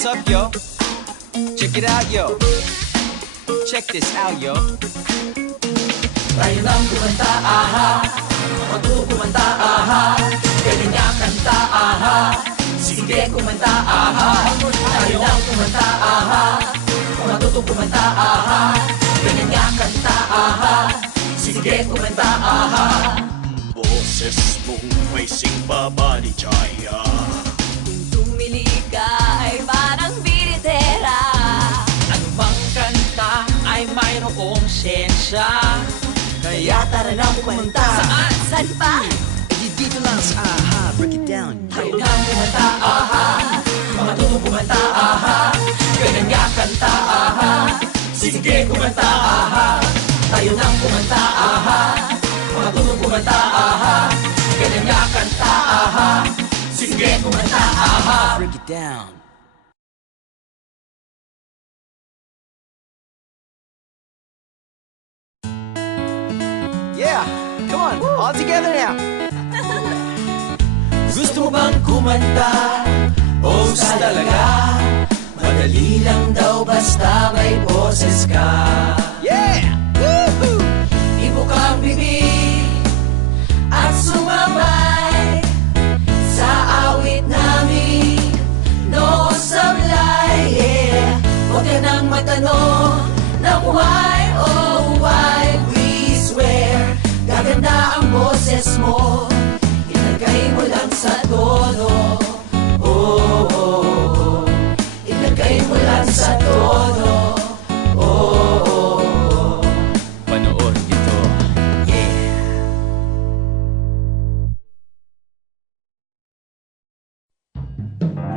What's up, yo? Check it out, yo. Check this out, yo. Tayo nang kumanta, aha. Matuto kumanta, aha. Galing nga kanta, aha. Sige kumanta, aha. Tayo nang kumanta, aha. Matuto kumanta, aha. Galing nga kanta, aha. Sige kumanta, aha. Boses mong may simbabali jaya. Kung tumili ka ay parang biritera. Ano bang kanta ay mayroong sensya? Kaya tara na kumanta. Saan? Saan pa? Dito lang sa aha. Break it down, yo. Tayo nang kumanta, aha. Mga tutong kumanta, aha. Ganyan nga kanta, aha. Sige kumanta, aha. Tayo nang kumanta, aha. Mga tutong kumanta, aha. Ganyan nga kanta, aha. Sige kumanta, aha. Break it down. Yeah, come on, all together now. Gusto mo bang kumanta? O sa talaga? Madali lang daw basta may boses ka. Yeah! Woohoo! Ibuka ang bibig at sumabay sa awit namin. No sablay, yeah. Huwag ka nang matanong ng why, oh why. We swear, gaganda ang boses mo. Ilagay mo lang sa tono. Oh, oh, oh. Ilagay mo lang sa tono. Oh, oh, oh. Panood ito. Yeah.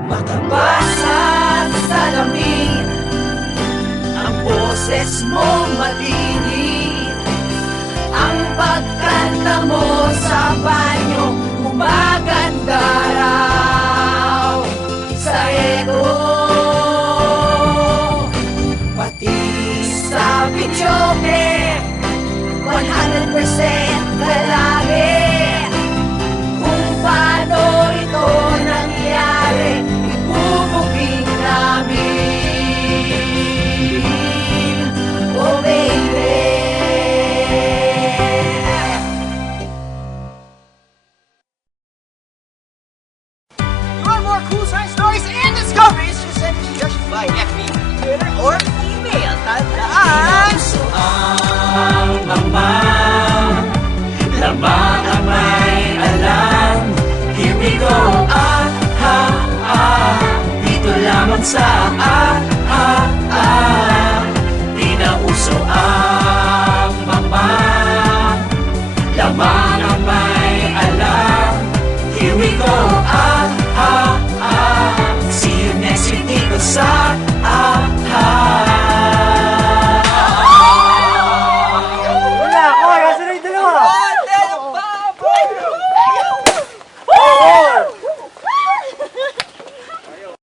Makabasag sa lamin, ang boses mo malinis. Ang pagkanta mo sa banyo, gumaganda raw sa ego. Pati sa videoke, 100% lalaki. Kung paano ito nangyari, ibubugin namin. Oh baby. You want more cool science stories and discoveries? Just send me just by FB, Twitter, or email. Tandaan! Ang mamang lamang ang may alam. Here we go, ah, ha, ah. Dito lamang sa